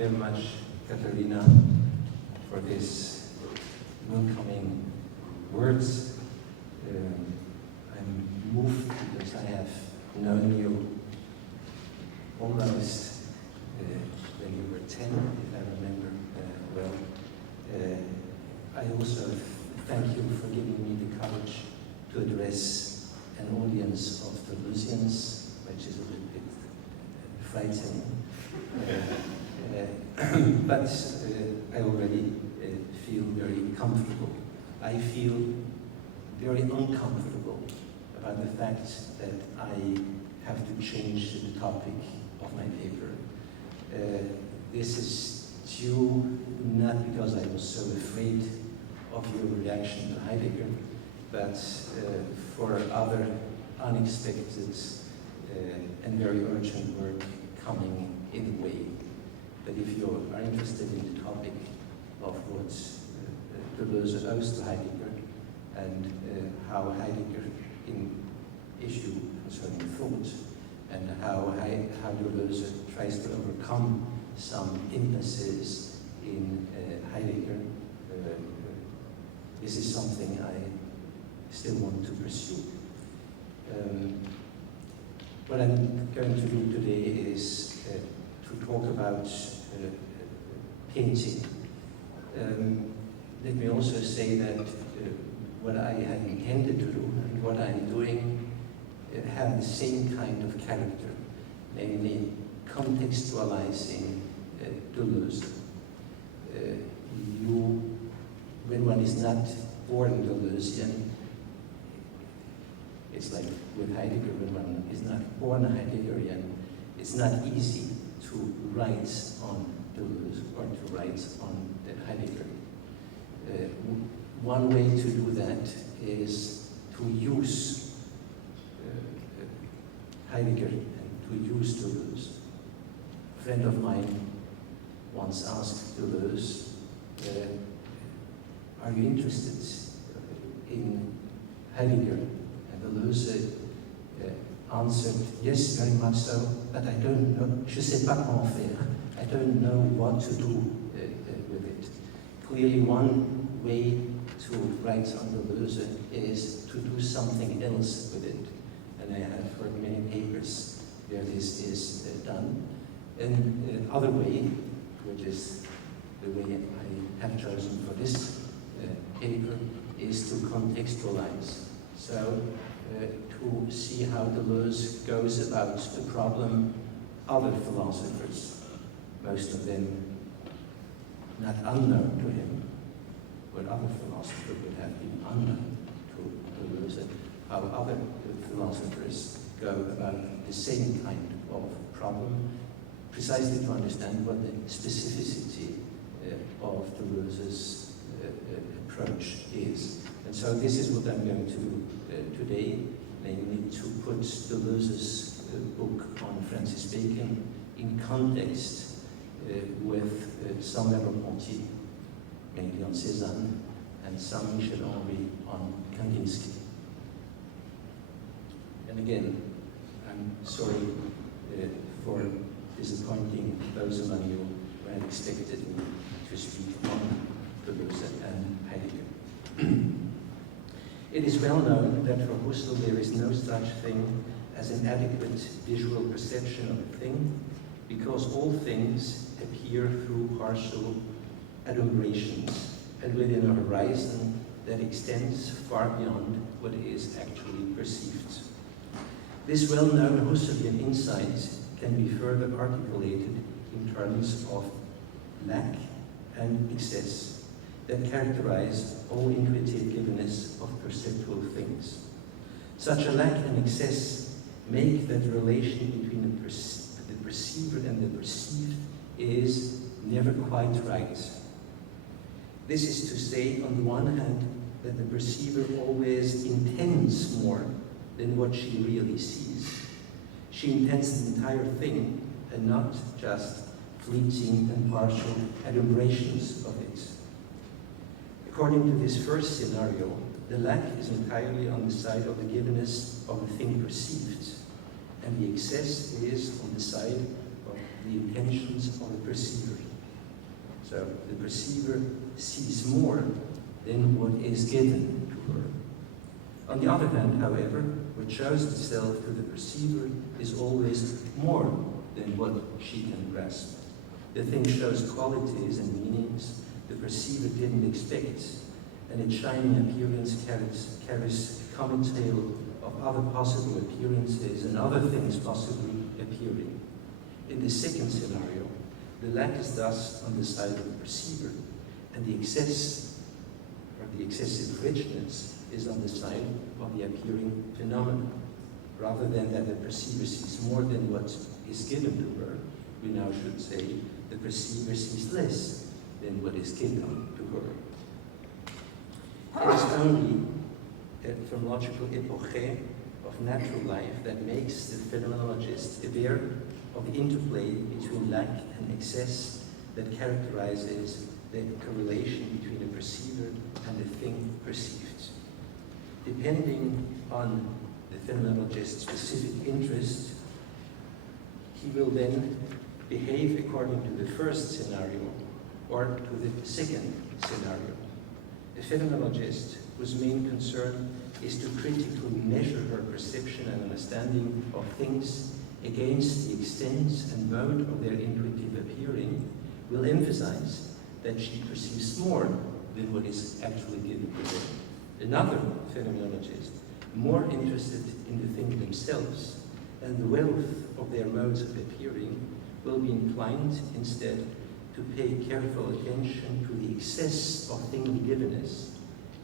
very much, Katharina, for these welcoming words. I'm moved because I have known you almost when you were 10, if I remember well. I also thank you for giving me the courage to address an audience of Deleuzians, which is a little bit frightening. But I already feel very comfortable. I feel very uncomfortable about the fact that I have to change the topic of my paper. This is due not because I was so afraid of your reaction to Heidegger, but for other unexpected and very urgent work coming in the way. But if you are interested in the topic of what Deleuze owes to Heidegger and how Heidegger in issue concerning thought and how Deleuze tries to overcome some impasses in Heidegger, this is something I still want to pursue. What I'm going to do today is to talk about painting. Let me also say that what I had intended to do and what I'm doing have the same kind of character, namely contextualizing Deleuze. When one is not born Deleuzian, it's like with Heidegger, when one is not born Heideggerian, it's not easy to write on Deleuze or to write on Heidegger. One way to do that is to use Heidegger and to use Deleuze. A friend of mine once asked Deleuze, are you interested in Heidegger? And Deleuze answered, yes, very much so, but I don't know, je sais pas comment faire. I don't know what to do with it. Clearly, one way to write on Deleuze is to do something else with it. And I have heard many papers where this is done. And the other way, which is the way I have chosen for this paper, is to contextualize. So to see how Deleuze goes about the problem other philosophers, most of them not unknown to him, but other philosophers would have been unknown to Deleuze, how other philosophers go about the same kind of problem, precisely to understand what the specificity of Deleuze's approach is. And so this is what I'm going to do today, namely to put Deleuze's book on Francis Bacon in context with some Merleau-Ponty, mainly on Cézanne, and some Michel Henry on Kandinsky. And again, I'm sorry for disappointing those among you who had expected me to speak on Deleuze and Heidegger. It is well known that for Husserl there is no such thing as an adequate visual perception of a thing, because all things appear through partial adumbrations and within a horizon that extends far beyond what is actually perceived. This well-known Husserlian insight can be further articulated in terms of lack and excess that characterize all intuitive givenness of perceptual things. Such a lack and excess make that the relation between the perceiver and the perceived is never quite right. This is to say, on the one hand, that the perceiver always intends more than what she really sees. She intends the entire thing and not just fleeting and partial adumbrations of it. According to this first scenario, the lack is entirely on the side of the givenness of the thing perceived, and the excess is on the side of the intentions of the perceiver. So the perceiver sees more than what is given to her. On the other hand, however, what shows itself to the perceiver is always more than what she can grasp. The thing shows qualities and meanings the perceiver didn't expect, and its shining appearance carries a common tale of other possible appearances and other things possibly appearing. In the second scenario, the lack is thus on the side of the perceiver, and the excess or the excessive richness is on the side of the appearing phenomenon. Rather than that the perceiver sees more than what is given to her, we now should say the perceiver sees less than what is given to her. It is only a phenomenological epoche of natural life that makes the phenomenologist aware of the interplay between lack and excess that characterizes the correlation between the perceiver and the thing perceived. Depending on the phenomenologist's specific interest, he will then behave according to the first scenario or to the second scenario. The phenomenologist, whose main concern is to critically measure her perception and understanding of things against the extent and mode of their intuitive appearing, will emphasize that she perceives more than what is actually given to her. Another phenomenologist, more interested in the things themselves and the wealth of their modes of appearing, will be inclined instead to pay careful attention to the excess of thing-givenness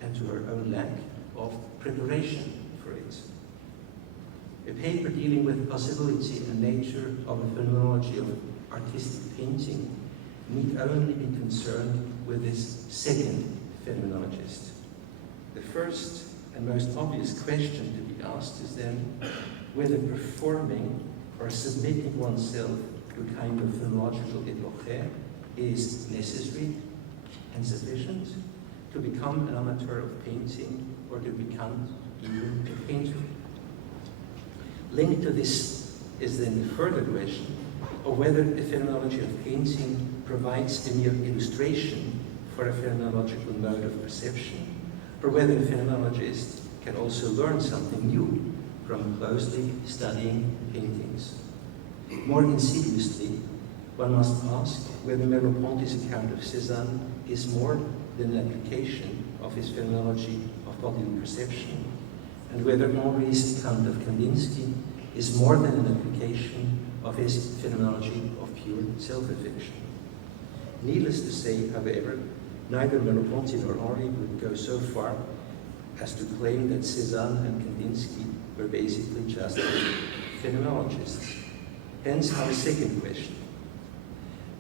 and to her own lack of preparation for it. A paper dealing with the possibility and nature of a phenomenology of artistic painting need only be concerned with this second phenomenologist. The first and most obvious question to be asked is then whether performing or submitting oneself to a kind of phenomenological epoche is necessary and sufficient to become an amateur of painting or to become even a painter. Linked to this is then the further question of whether the phenomenology of painting provides a mere illustration for a phenomenological mode of perception, or whether the phenomenologist can also learn something new from closely studying paintings. More insidiously, one must ask whether Merleau-Ponty's account of Cézanne is more than an application of his phenomenology of bodily perception, and whether Henri's account of Kandinsky is more than an application of his phenomenology of pure self-reflection. Needless to say, however, neither Merleau-Ponty nor Henri would go so far as to claim that Cézanne and Kandinsky were basically just phenomenologists. Hence our second question.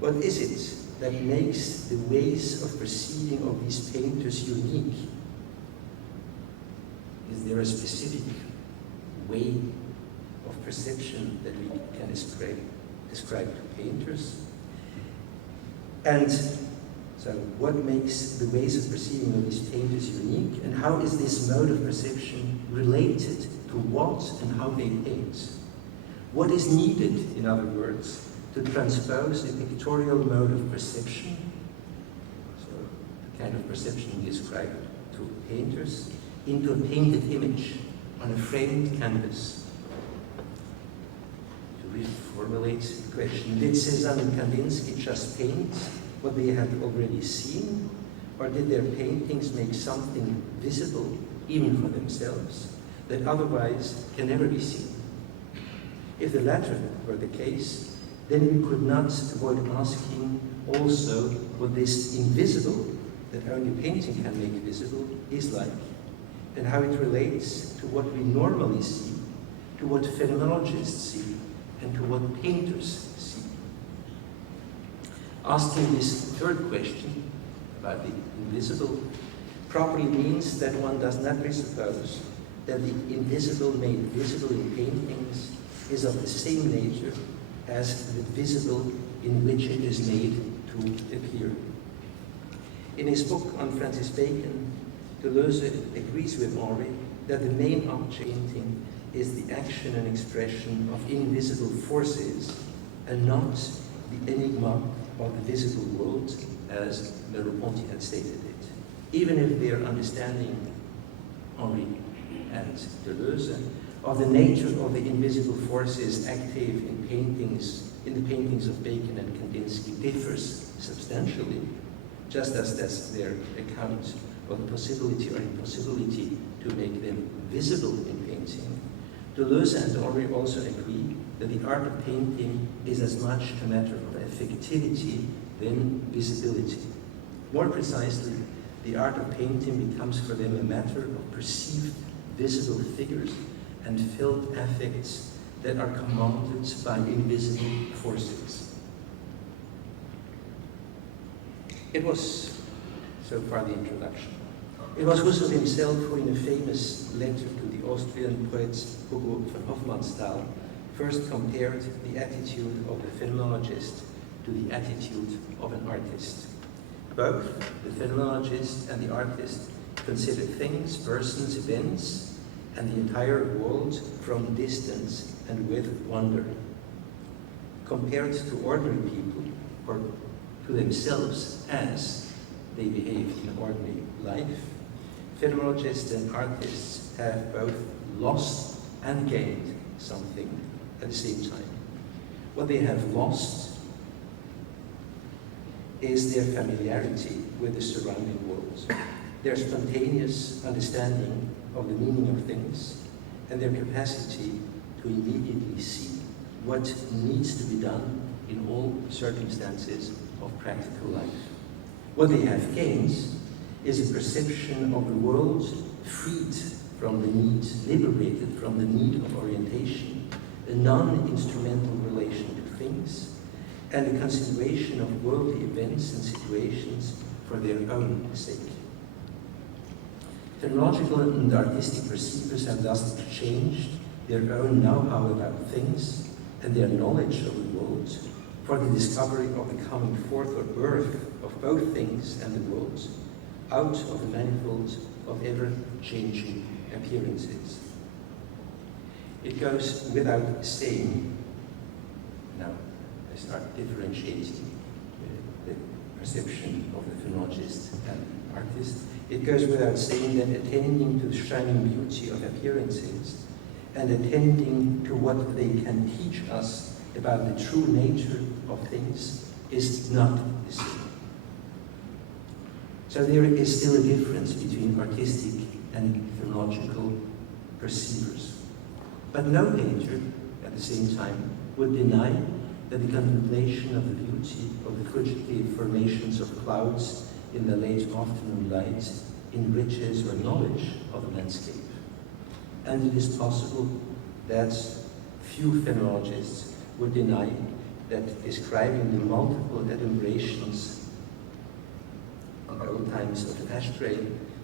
What is it that makes the ways of perceiving of these painters unique? Is there a specific way of perception that we can ascribe to painters? And so what makes the ways of perceiving of these painters unique, and how is this mode of perception related to what and how they paint? What is needed, in other words, to transpose a pictorial mode of perception, so the kind of perception we ascribe to painters, into a painted image on a framed canvas? To reformulate the question, did Cézanne and Kandinsky just paint what they had already seen, or did their paintings make something visible, even for themselves, that otherwise can never be seen? If the latter were the case, then we could not avoid asking also what this invisible, that only painting can make visible, is like, and how it relates to what we normally see, to what phenomenologists see, and to what painters see. Asking this third question about the invisible properly means that one does not presuppose that the invisible made visible in paintings is of the same nature as the visible in which it is made to appear. In his book on Francis Bacon, Deleuze agrees with Henri that the main object of painting is the action and expression of invisible forces and not the enigma of the visible world as Merleau-Ponty had stated it. Even if their understanding, Henri and Deleuze, of the nature of the invisible forces active in the paintings of Bacon and Kandinsky differs substantially, just as that's their account of the possibility or impossibility to make them visible in painting, Deleuze and Henri also agree that the art of painting is as much a matter of affectivity than visibility. More precisely, the art of painting becomes for them a matter of perceived visible figures and felt affects that are commanded by invisible forces. It was, so far the introduction, it was Husserl himself who, in a famous letter to the Austrian poet Hugo von Hofmannsthal, first compared the attitude of the phenomenologist to the attitude of an artist. Both the phenomenologist and the artist consider things, persons, events, and the entire world from distance and with wonder. Compared to ordinary people, or to themselves as they behave in ordinary life, phenomenologists and artists have both lost and gained something at the same time. What they have lost is their familiarity with the surrounding world, their spontaneous understanding of the meaning of things, and their capacity to immediately see what needs to be done in all circumstances of practical life. What they have gained is a perception of the world freed from the need, liberated from the need of orientation, a non-instrumental relation to things, and a consideration of worldly events and situations for their own sake. Phenomenological and artistic perceivers have thus changed their own know-how about things and their knowledge of the world for the discovery of the coming forth or birth of both things and the world out of the manifold of ever-changing appearances. It goes without saying, now I start differentiating the perception of the phenomenologist and artist. It goes without saying that attending to the shining beauty of appearances and attending to what they can teach us about the true nature of things is not the same. So there is still a difference between artistic and phenomenological perceivers. But no painter, at the same time, would deny that the contemplation of the beauty of the fugitive formations of clouds in the late afternoon light enriches our knowledge of the landscape. And it is possible that few phenomenologists would deny that describing the multiple adumbrations in old times of an ashtray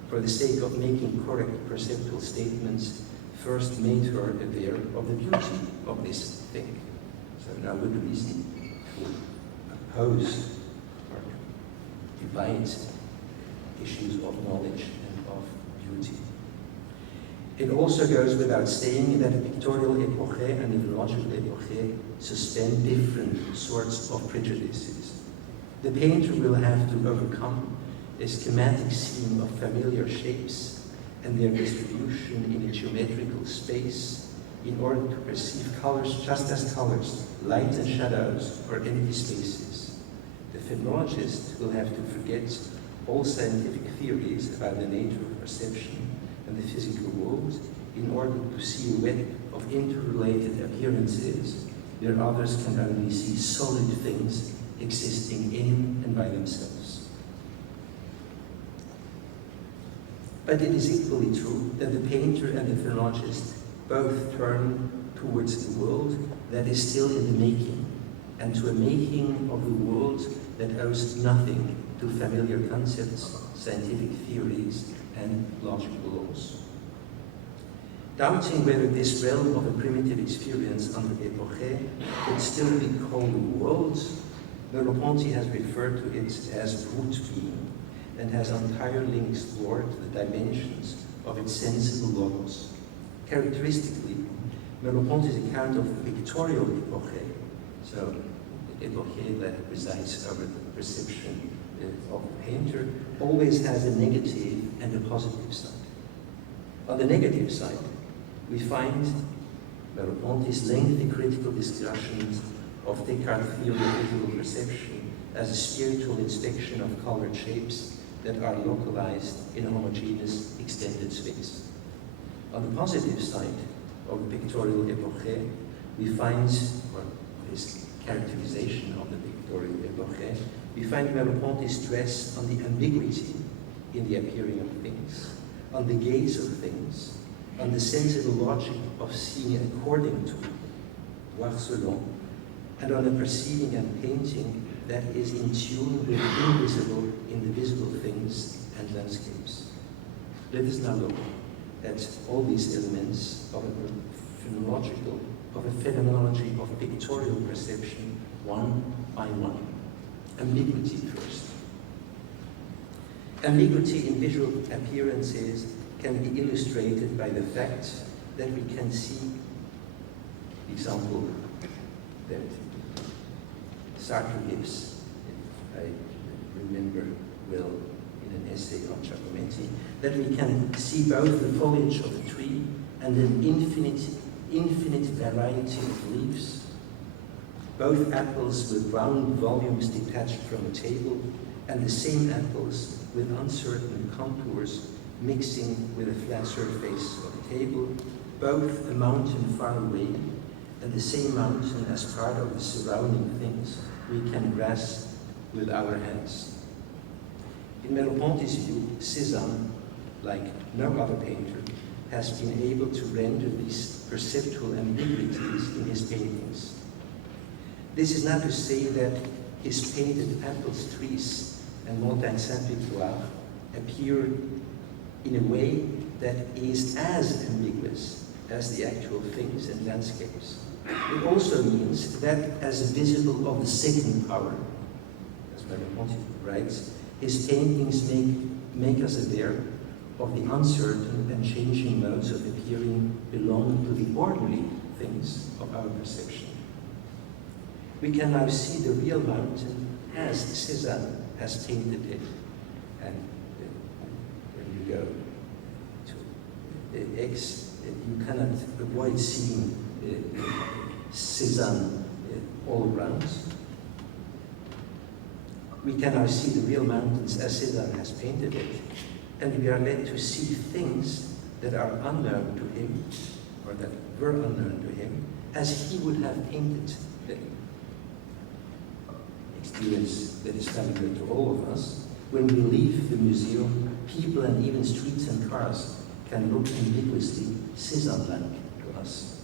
for the sake of making correct perceptual statements first made her aware of the beauty of this thing. So no good reason to oppose or divide issues of knowledge and of beauty. It also goes without saying that the pictorial epoche and the phenomenological epoche suspend different sorts of prejudices. The painter will have to overcome a schematic scheme of familiar shapes and their distribution in a geometrical space in order to perceive colors just as colors, light and shadows, or empty spaces. The phenomenologist will have to forget all scientific theories about the nature of perception and the physical world in order to see a web of interrelated appearances where others can only see solid things existing in and by themselves. But it is equally true that the painter and the phenomenologist both turn towards a world that is still in the making, and to a making of the world that owes nothing to familiar concepts, scientific theories, and logical laws. Doubting whether this realm of a primitive experience under epoche could still be called a world, Merleau-Ponty has referred to it as root being, and has entirely explored the dimensions of its sensible logos. Characteristically, Merleau-Ponty's account of the pictorial epoche, so epoche that resides over the perception of the painter always has a negative and a positive side. On the negative side, we find Merleau-Ponty's lengthy critical discussions of Descartes' theory of visual perception as a spiritual inspection of colored shapes that are localized in a homogeneous extended space. On the positive side of the pictorial epoche, we find, or his characterization of the pictorial epoche, we find Merleau-Ponty's stress on the ambiguity in the appearing of things, on the gaze of things, on the sensible logic of seeing according to, voir selon, and on a perceiving and painting that is in tune with the invisible in the visible things and landscapes. Let us now look at all these elements of a phenomenology of pictorial perception, one by one. Ambiguity first. Ambiguity in visual appearances can be illustrated by the fact that we can see, the example that Sartre gives, if I remember well in an essay on Giacometti, that we can see both the foliage of a tree and an infinite variety of leaves, both apples with round volumes detached from a table, and the same apples with uncertain contours mixing with a flat surface of a table, both a mountain far away, and the same mountain as part of the surrounding things we can grasp with our hands. In Merleau-Ponty's view, Cézanne, like no other painter, has been able to render these perceptual ambiguities in his paintings. This is not to say that his painted apples, trees, and Montagne Saint-Victoire appear in a way that is as ambiguous as the actual things and landscapes. It also means that as a visible of the second power, as Merleau-Ponty writes, his paintings make us aware of the uncertain and changing modes of appearing belonging to the ordinary things of our perception. We can now see the real mountain as Cézanne has painted it. And when you go to X, you cannot avoid seeing Cézanne all around. We can now see the real mountains as Cézanne has painted it, and we are led to see things that are unknown to him, or that were unknown to him, as he would have painted them. Experience that is familiar to all of us. When we leave the museum, people and even streets and cars can look ambiguously Cézanne-like to us.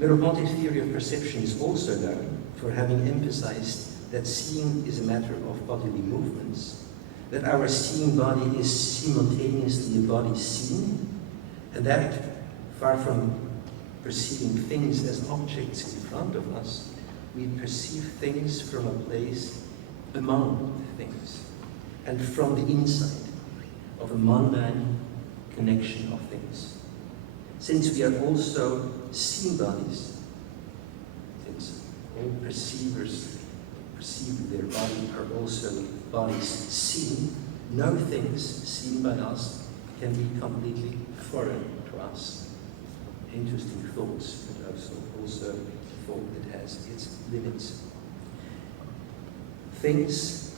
Merleau-Ponty's theory of perception is also known for having emphasized that seeing is a matter of bodily movements, that our seeing body is simultaneously a body seen, and that, far from perceiving things as objects in front of us, we perceive things from a place among things, and from the inside of a mundane connection of things. Since we are also seen bodies, since all perceivers perceive their body are also bodies seen, no things seen by us can be completely foreign to us. Interesting thoughts, but also a thought that has its limits. Things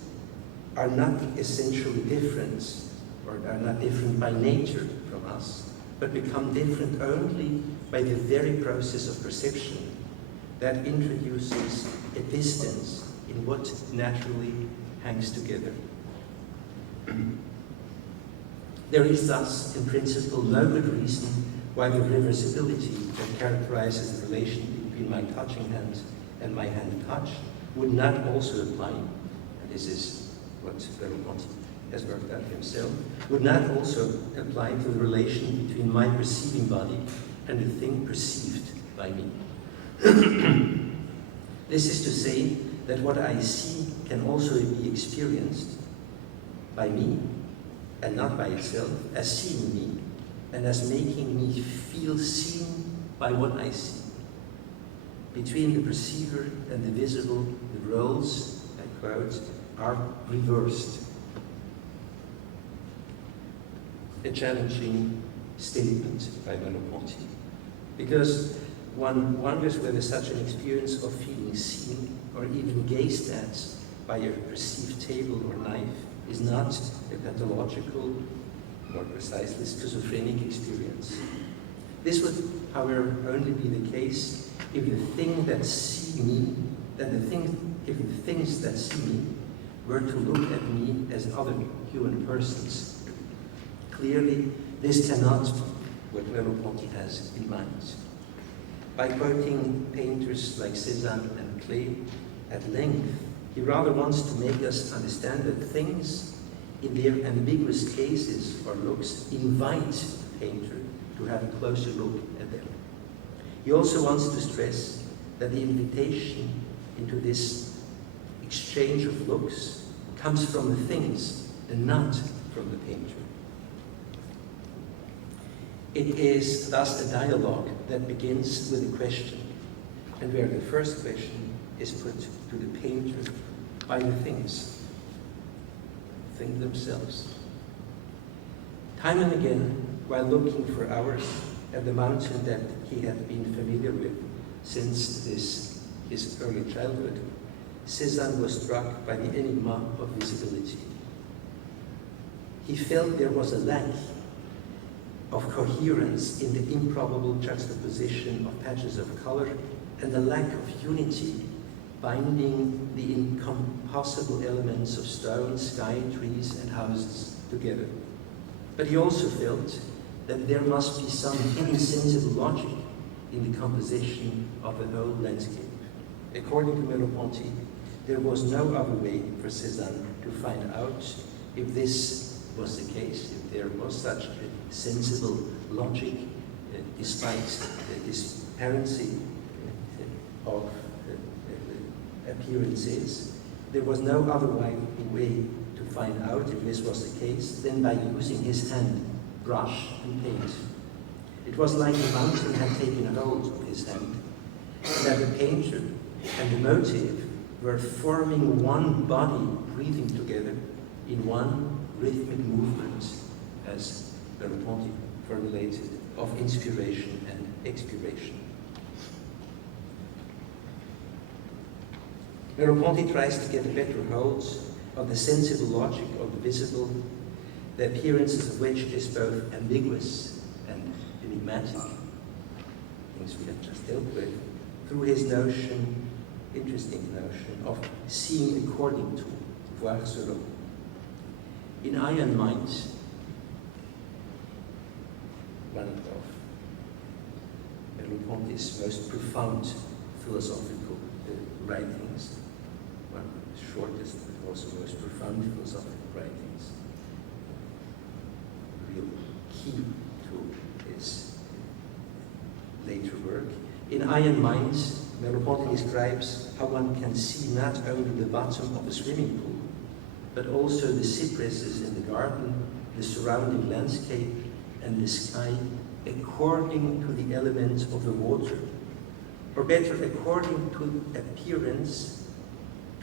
are not essentially different, or are not different by nature from us, but become different only by the very process of perception that introduces a distance in what naturally hangs together. There is thus, in principle, no good reason why the reversibility that characterizes the relation between my touching hand and my hand touch would not also apply, and this is what Bernet has worked out himself, would not also apply to the relation between my perceiving body and the thing perceived by me. This is to say that what I see can also be experienced by me, and not by itself, as seeing me, and as making me feel seen by what I see. between the perceiver and the visible, the roles, I quote, are reversed. A challenging statement by Merleau-Ponty, because one wonders whether such an experience of feeling seen or even gazed at by a perceived table or knife is not a pathological, more precisely schizophrenic experience. This would, however, only be the case if the things that see me were to look at me as other human persons. Clearly, this cannot be what Merleau-Ponty has in mind. By quoting painters like Cézanne and Klee at length, he rather wants to make us understand that things, in their ambiguous cases or looks, invite the painter to have a closer look at them. He also wants to stress that the invitation into this exchange of looks comes from the things and not from the painter. It is thus a dialogue that begins with a question, and where the first question is put to the painter by the things themselves. Time and again, while looking for hours at the mountain that he had been familiar with since his early childhood, Cézanne was struck by the enigma of visibility. He felt there was a lack of coherence in the improbable juxtaposition of patches of color and the lack of unity binding the incompossible elements of stone, sky, trees, and houses together. But he also felt that there must be some insensible logic in the composition of the whole landscape. According to Merleau-Ponty, there was no other way for Cézanne to find out if this was the case, if there was such a sensible logic, despite the disparency of appearances. There was no other way to find out if this was the case than by using his hand, brush, and paint. It was like the mountain had taken hold of his hand, and that the painter and the motive were forming one body breathing together in one rhythmic movement, as Merleau-Ponty formulated, of inspiration and expiration. Merleau-Ponty tries to get a better hold of the sensible logic of the visible, the appearances of which is both ambiguous and enigmatic, things we have just dealt with, through his notion, interesting notion, of seeing according to, voir selon. In Iron Minds, one of Merleau-Ponty's most profound philosophical writings, one of the shortest but also most profound philosophical writings, real key to his later work. In Iron Minds, Merleau-Ponty describes how one can see not only the bottom of a swimming pool, but also the cypresses in the garden, the surrounding landscape, and the sky, according to the elements of the water, or better, according to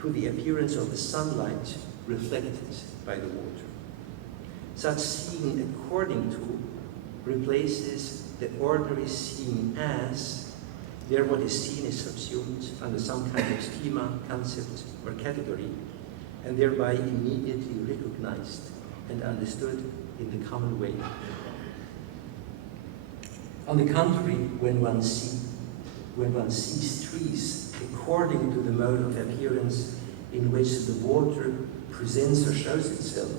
the appearance of the sunlight reflected by the water. Such seeing according to replaces the ordinary seeing as, where what is seen is subsumed under some kind of schema, concept, or category, and thereby immediately recognized and understood in the common way. On the contrary, when one sees trees according to the mode of appearance in which the water presents or shows itself,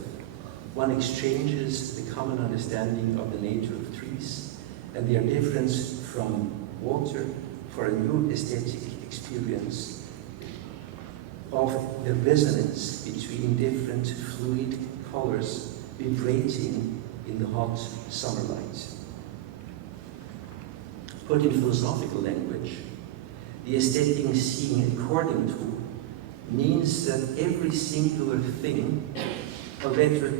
one exchanges the common understanding of the nature of trees and their difference from water for a new aesthetic experience of the resonance between different fluid colors vibrating in the hot summer light. Put in philosophical language, the aesthetic seeing according to means that every singular thing, or better,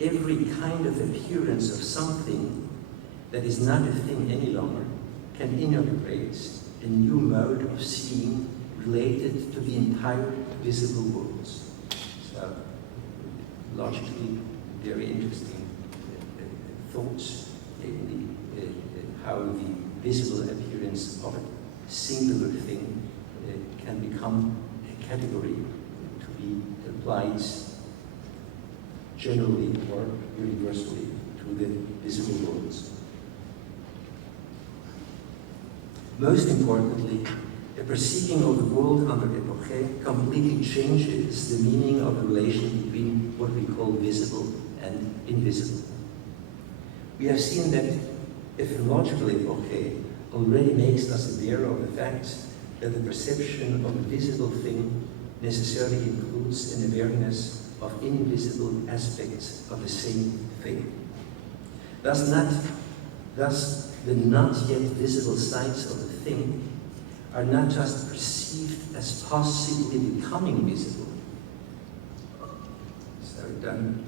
every kind of appearance of something that is not a thing any longer, can inaugurate a new mode of seeing related to the entire visible worlds. So, logically, very interesting thoughts in how the visible appearance of a singular thing can become a category to be applied generally or universally to the visible worlds. Most importantly, a perceiving of the world under epoche completely changes the meaning of the relation between what we call visible and invisible. We have seen that a phenomenological epoche already makes us aware of the fact that the perception of a visible thing necessarily includes an awareness of invisible aspects of the same thing. Thus, the not yet visible sides of the thing are not just perceived as possibly becoming visible, so don't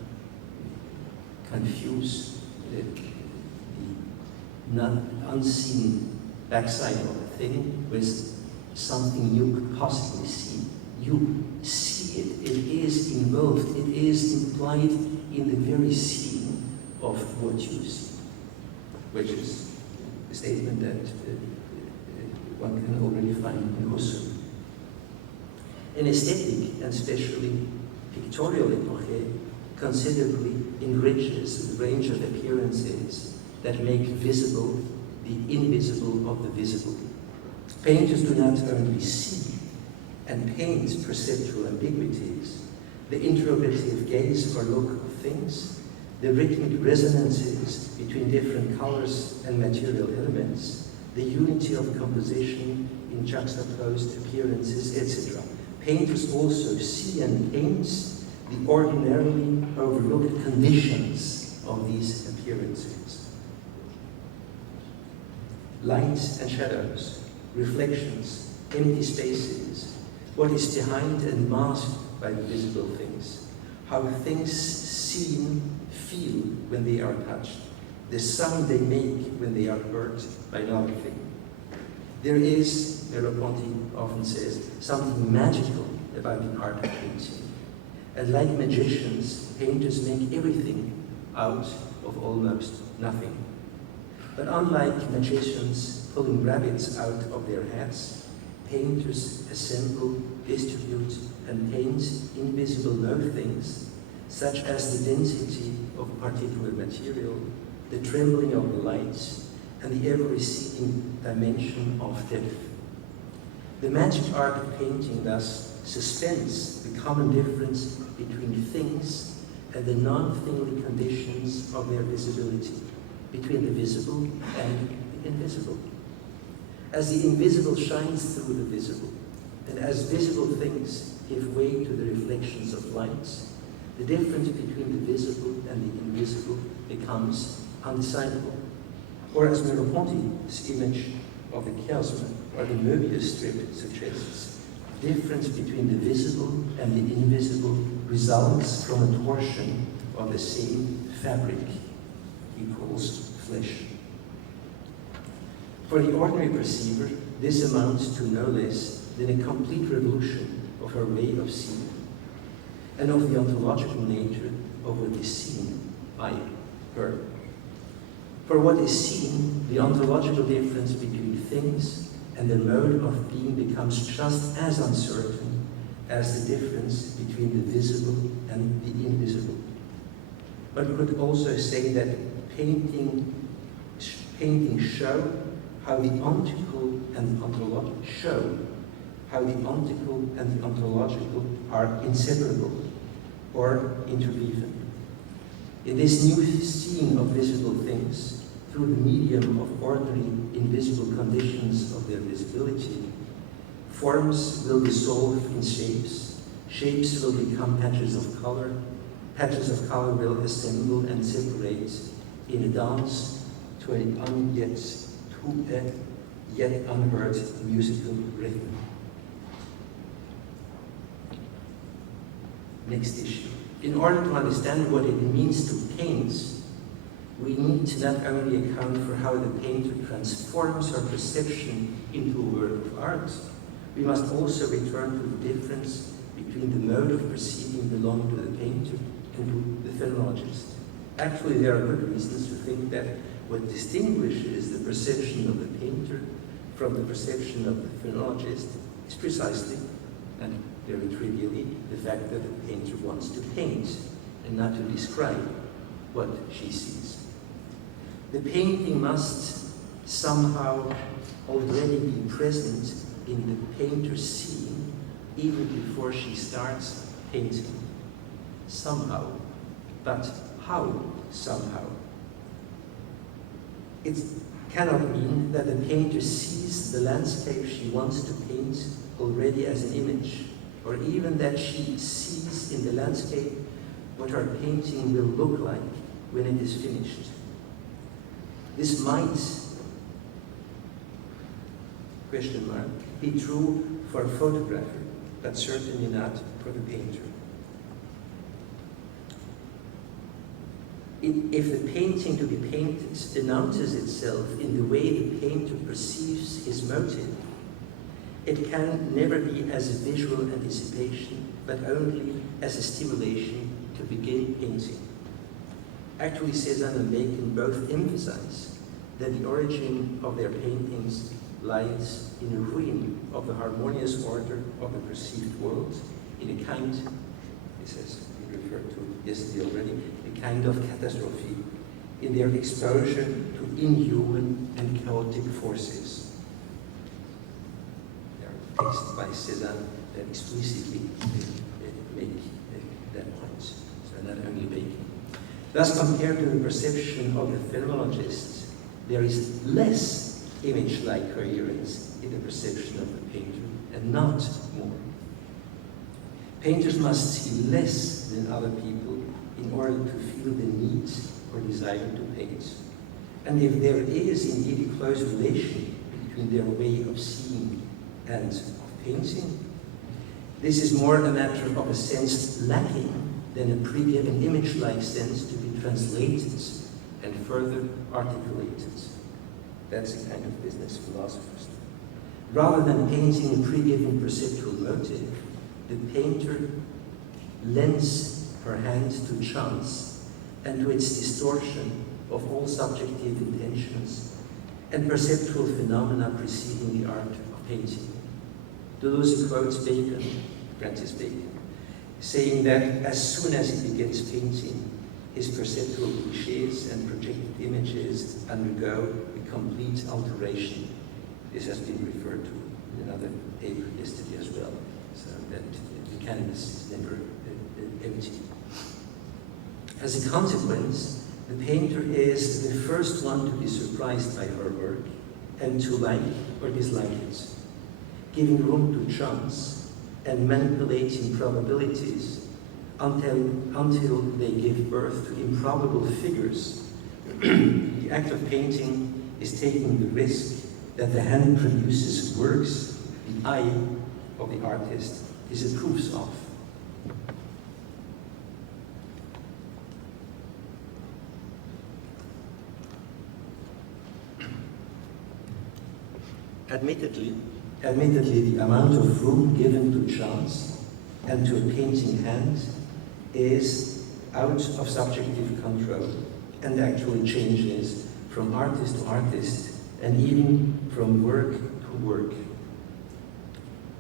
confuse the not unseen backside of a thing with something you could possibly see. You see it, it is involved, it is implied in the very seeing of what you see, which is a statement that one can already find in Husserl. An aesthetic, and especially pictorial epoche, considerably enriches the range of appearances that make visible the invisible of the visible. Painters do not only see and paint perceptual ambiguities, the interrogative gaze or look of things, the rhythmic resonances between different colors and material elements, the unity of composition in juxtaposed appearances, etc. Painters also see and paint the ordinarily overlooked conditions of these appearances. Lights and shadows, reflections, empty spaces, what is behind and masked by the visible things, how things seen feel when they are touched, the sound they make when they are heard by another thing. There is, Merleau-Ponty often says, something magical about the art of painting. And like magicians, painters make everything out of almost nothing. But unlike magicians pulling rabbits out of their hats, painters assemble, distribute, and paint invisible no things, such as the density of particular material, the trembling of the lights, and the ever-receding dimension of depth. The magic art of painting thus suspends the common difference between things and the non-thingly conditions of their visibility, between the visible and the invisible. As the invisible shines through the visible, and as visible things give way to the reflections of lights, the difference between the visible and the invisible becomes undecidable. Or as Merleau-Ponty's image of the chiasm or the Möbius strip suggests, the difference between the visible and the invisible results from a torsion of the same fabric he calls flesh. For the ordinary perceiver, this amounts to no less than a complete revolution of her way of seeing, and of the ontological nature of what is seen by her. For what is seen, the ontological difference between things and their mode of being becomes just as uncertain as the difference between the visible and the invisible. One could also say that painting show how the ontical and the ontological are inseparable or interwoven. In this new seeing of visible things, through the medium of ordinary invisible conditions of their visibility, forms will dissolve in shapes, shapes will become patches of color will assemble and separate in a dance to a yet unheard musical rhythm. Next issue. In order to understand what it means to paint, we need to not only account for how the painter transforms our perception into a work of art, we must also return to the difference between the mode of perceiving belonging to the painter and to the phenomenologist. Actually, there are good reasons to think that what distinguishes the perception of the painter from the perception of the phenomenologist is precisely, and very trivially, the fact that the painter wants to paint and not to describe what she sees. The painting must somehow already be present in the painter's scene even before she starts painting. Somehow. But how somehow? It cannot mean that the painter sees the landscape she wants to paint already as an image, or even that she sees in the landscape what her painting will look like when it is finished. This might, question mark, be true for a photographer, but certainly not for the painter. If the painting to be painted announces itself in the way the painter perceives his motive, it can never be as a visual anticipation, but only as a stimulation to begin painting. Actually, Cézanne and Bacon both emphasize that the origin of their paintings lies in a ruin of the harmonious order of the perceived world, in a kind, this has been referred to yesterday already, a kind of catastrophe in their exposure to inhuman and chaotic forces. There are texts by Cézanne that explicitly make that point, so not only Bacon. Thus, compared to the perception of the phenomenologist, there is less image-like coherence in the perception of the painter, and not more. Painters must see less than other people in order to feel the need or desire to paint. And if there is indeed a close relation between their way of seeing and of painting, this is more a matter of a sense lacking than a previous and image-like sense to be translated and further articulated. That's the kind of business philosophers do. Rather than painting a pre-given perceptual motive, the painter lends her hand to chance and to its distortion of all subjective intentions and perceptual phenomena preceding the art of painting. Deleuze quotes Bacon, Francis Bacon, saying that as soon as he begins painting, his perceptual cliches and projected images undergo a complete alteration. This has been referred to in another paper yesterday as well, so that the canvas is never empty. As a consequence, the painter is the first one to be surprised by her work and to like or dislike it, giving room to chance and manipulating probabilities until they give birth to improbable figures. The act of painting is taking the risk that the hand produces works the eye of the artist disapproves of. Admittedly, the amount of room given to chance and to a painting hand is out of subjective control and actually changes from artist to artist and even from work to work.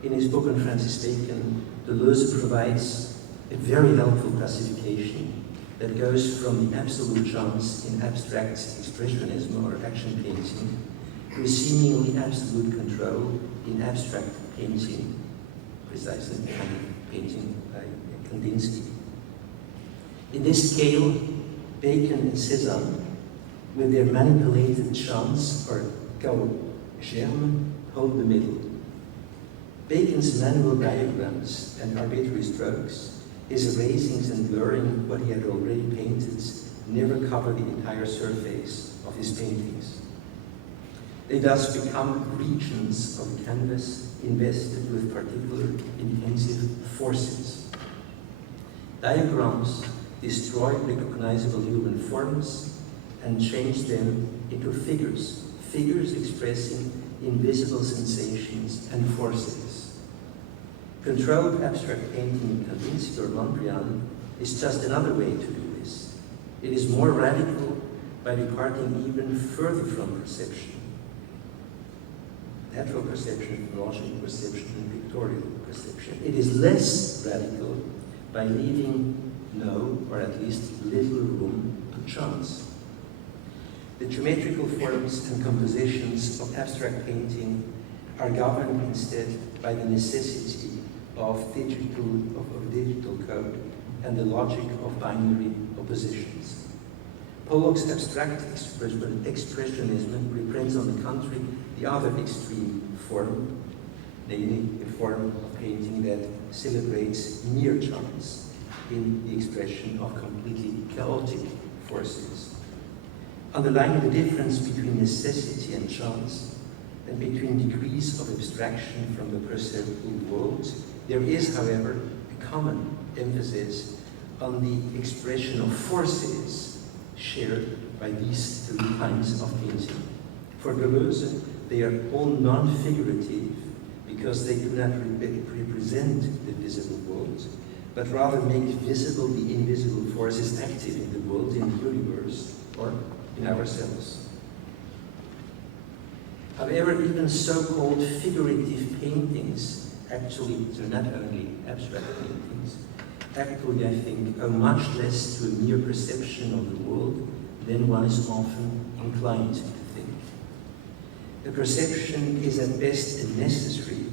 In his book on Francis Bacon, Deleuze provides a very helpful classification that goes from the absolute chance in abstract expressionism or action painting to a seemingly absolute control in abstract painting, precisely the kind of painting by Kandinsky. In this scale, Bacon and Cézanne, with their manipulated chance or germe, hold the middle. Bacon's manual diagrams and arbitrary strokes, his erasings and blurring what he had already painted, never cover the entire surface of his paintings. They thus become regions of canvas invested with particular intensive forces. Diagrams destroy recognizable human forms and change them into figures, figures expressing invisible sensations and forces. Controlled abstract painting in Kandinsky or Mondrian is just another way to do this. It is more radical by departing even further from perception. Natural perception, logical perception, and pictorial perception. It is less radical by leaving no, or at least little room to chance. The geometrical forms and compositions of abstract painting are governed instead by the necessity of digital code and the logic of binary oppositions. Pollock's abstract expressionism represents, on the contrary, the other extreme form, namely a form of painting that celebrates mere chance in the expression of completely chaotic forces. Underlying the difference between necessity and chance, and between degrees of abstraction from the perceptual world, there is, however, a common emphasis on the expression of forces shared by these three kinds of painting. For Deleuze, they are all non-figurative because they do not represent the visible world, but rather make visible the invisible forces active in the world, in the universe, or in ourselves. However, even so-called figurative paintings, actually, they're not only abstract paintings, actually, I think, owe much less to a mere perception of the world than one is often inclined to think. The perception is at best a necessary,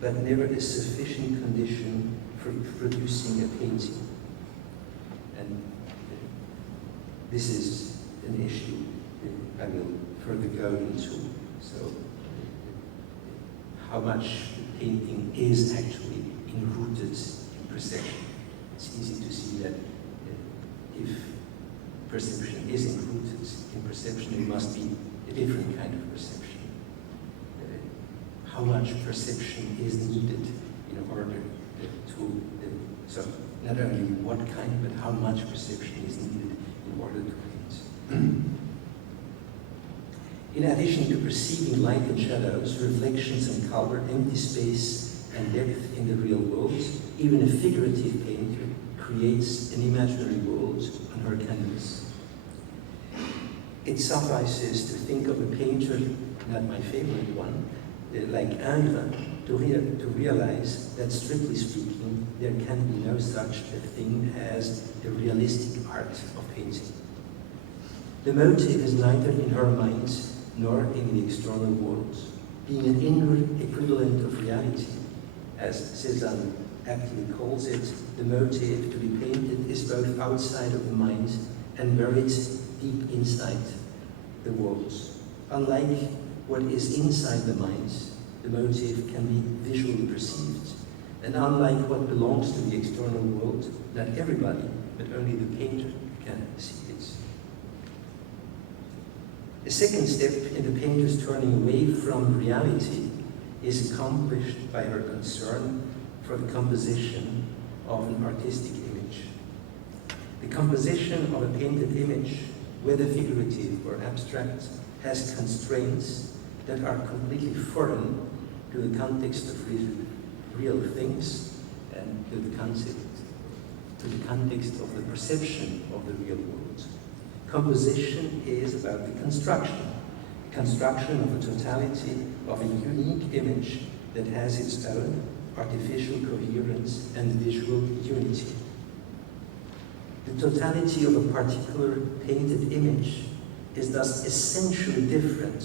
but never a sufficient condition for producing a painting. And this is an issue I will further go into. So, how much painting is actually enrooted in perception. It's easy to see that if perception is enrooted in perception, it must be a different kind of perception. How much perception is needed in order to, so not only what kind, but how much perception is needed in order to paint. In addition to perceiving light and shadows, reflections and color, empty space and depth in the real world, even a figurative painter creates an imaginary world on her canvas. It suffices to think of a painter, not my favorite one, like Ingres, to realize that, strictly speaking, there can be no such a thing as a realistic art of painting. The motive is neither in her mind nor in the external world, being an inward equivalent of reality. As Cézanne aptly calls it, the motive to be painted is both outside of the mind and buried deep inside the world. Unlike what is inside the mind, the motive can be visually perceived. And unlike what belongs to the external world, not everybody, but only the painter can see it. A second step in the painter's turning away from reality is accomplished by her concern for the composition of an artistic image. The composition of a painted image, whether figurative or abstract, has constraints that are completely foreign to the context of real things and to the context of the perception of the real world. Composition is about the construction of a totality of a unique image that has its own artificial coherence and visual unity. The totality of a particular painted image is thus essentially different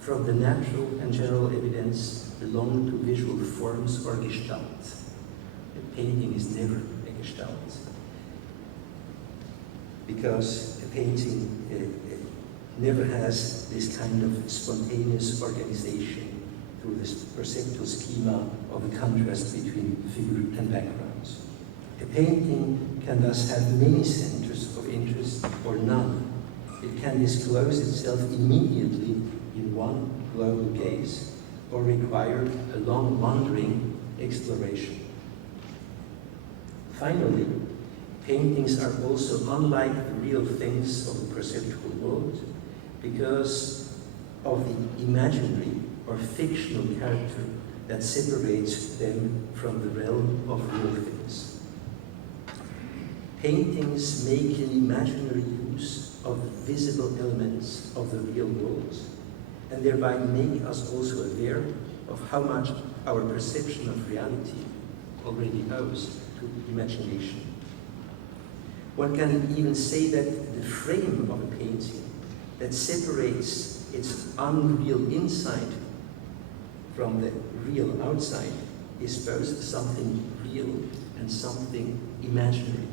from the natural and general evidence belonging to visual forms or gestalt. A painting is never a gestalt, because a painting never has this kind of spontaneous organization through this perceptual schema of the contrast between figure and backgrounds. A painting can thus have many centers of interest or none. It can disclose itself immediately in one global gaze or require a long wandering exploration. Finally, paintings are also unlike the real things of the perceptual world because of the imaginary or fictional character that separates them from the realm of real things. Paintings make an imaginary use of the visible elements of the real world, and thereby make us also aware of how much our perception of reality already owes to imagination. One can even say that the frame of a painting that separates its unreal inside from the real outside is both something real and something imaginary.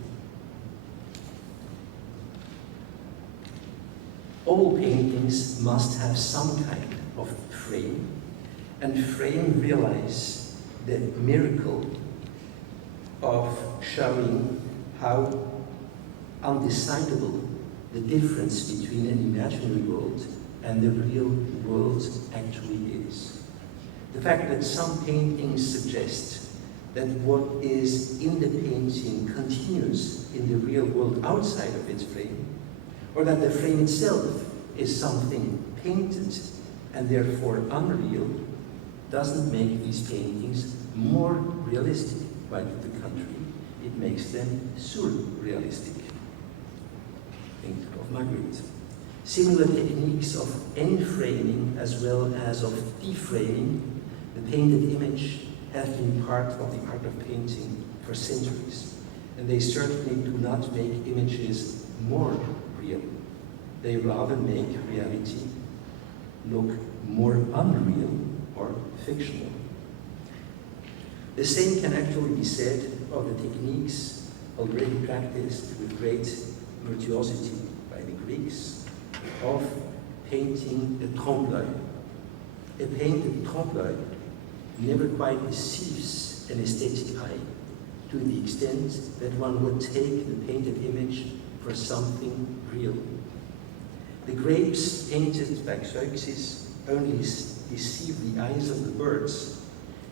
All paintings must have some kind of frame, and frame realize the miracle of showing how undecidable the difference between an imaginary world and the real world actually is. The fact that some paintings suggest that what is in the painting continues in the real world outside of its frame, or that the frame itself is something painted and therefore unreal, doesn't make these paintings more realistic. Quite the contrary, it makes them surrealistic. Think of Magritte. Similar techniques of enframing as well as of deframing the painted image have been part of the art of painting for centuries, and they certainly do not make images more real. They rather make reality look more unreal or fictional. The same can actually be said of the techniques already practiced with great virtuosity by the Greeks of painting a trompe-l'œil. A painted trompe-l'œil never quite deceives an aesthetic eye to the extent that one would take the painted image for something real. The grapes painted by Xerxes only deceive the eyes of the birds,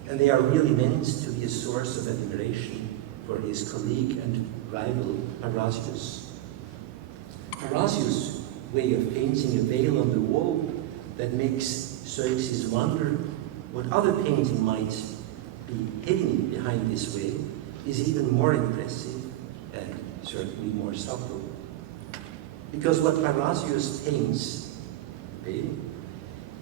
and they are really meant to be a source of admiration for his colleague and rival Parrhasius. Parrhasius' way of painting a veil on the wall that makes Xerxes wonder what other painting might be hidden behind this veil is even more impressive and certainly more subtle. Because what Parrhasius paints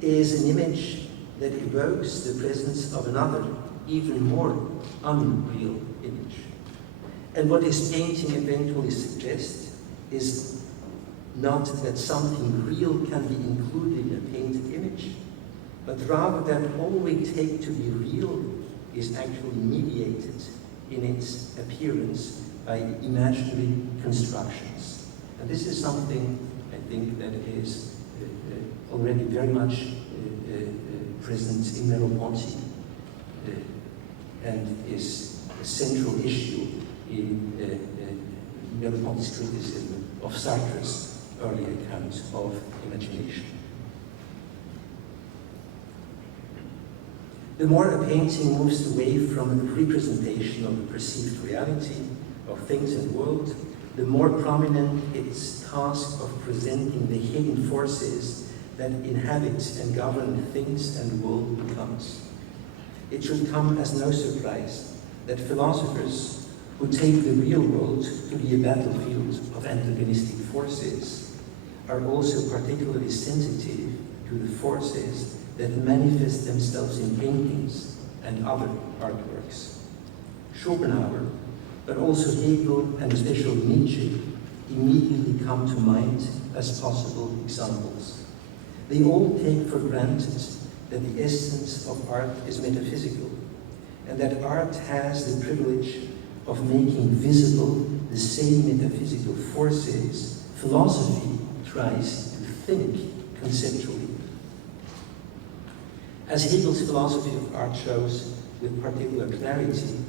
is an image that evokes the presence of another, even more unreal image. And what his painting eventually suggests is not that something real can be included in a painted image, but rather that all we take to be real is actually mediated in its appearance by imaginary constructions. And this is something, I think, that is already very much present in Merleau-Ponty and is a central issue in Merleau-Ponty's criticism of Sartre's early account of imagination. The more a painting moves away from a representation of the perceived reality of things and world, the more prominent its task of presenting the hidden forces that inhabit and govern things and world becomes. It should come as no surprise that philosophers who take the real world to be a battlefield of antagonistic forces are also particularly sensitive to the forces that manifest themselves in paintings and other artworks. Schopenhauer, but also Hegel and especially Nietzsche, immediately come to mind as possible examples. They all take for granted that the essence of art is metaphysical, and that art has the privilege of making visible the same metaphysical forces philosophy tries to think conceptually. As Hegel's philosophy of art shows with particular clarity,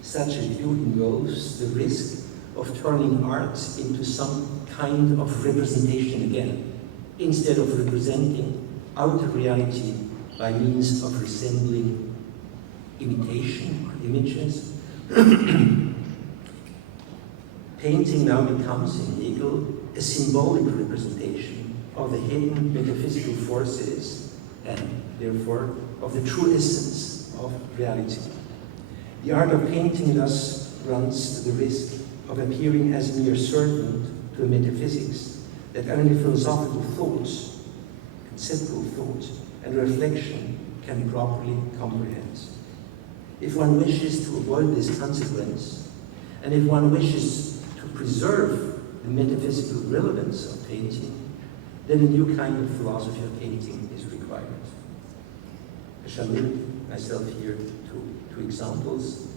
such a view involves the risk of turning art into some kind of representation again, instead of representing outer reality by means of resembling imitation or images. Painting now becomes, in Hegel, a symbolic representation of the hidden metaphysical forces and, therefore, of the true essence of reality. The art of painting thus runs the risk of appearing as a mere servant to a metaphysics that only philosophical thoughts, conceptual thought, and reflection can properly comprehend. If one wishes to avoid this consequence, and if one wishes to preserve the metaphysical relevance of painting, then a new kind of philosophy of painting is required. I shall limit myself here to two examples.